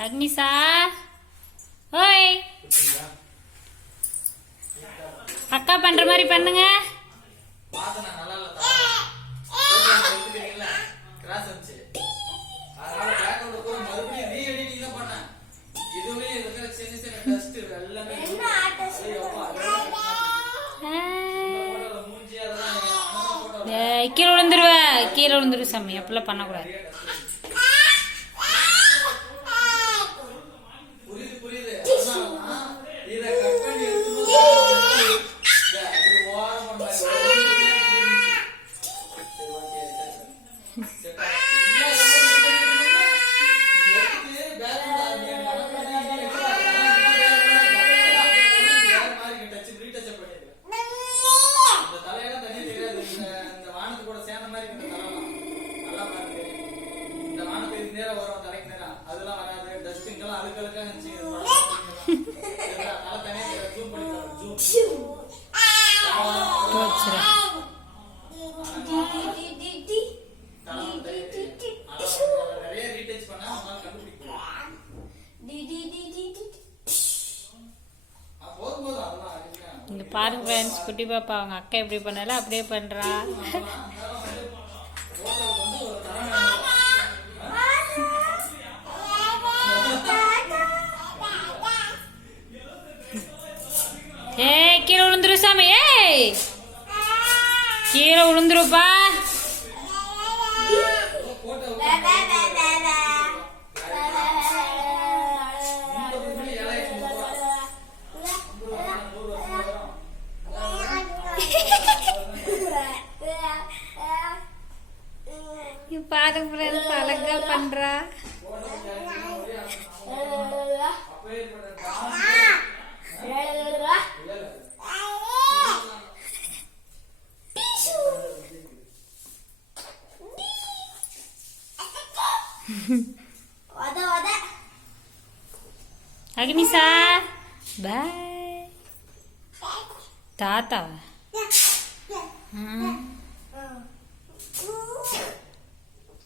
அக்னிசா ஓய் அக்கா பண்ற மாதிரி பண்ணுங்க. கீழே விழுந்துருவ சாமி, அப்படிலாம் பண்ணக்கூடாது. இங்க பாருங்க ஃப்ரெண்ட்ஸ், குட்டி பாப்பா அவங்க அக்கா எப்படி பண்ணாலும் அப்படியே பண்றா. ஏய் கீழே விழுந்துரு சாமி, ஏய் கீழே விழுந்துருப்பா. பாருங்க ஃப்ரெண்ட்ஸ், அழகா பண்றா. அக்னிசா பாய். தாத்தா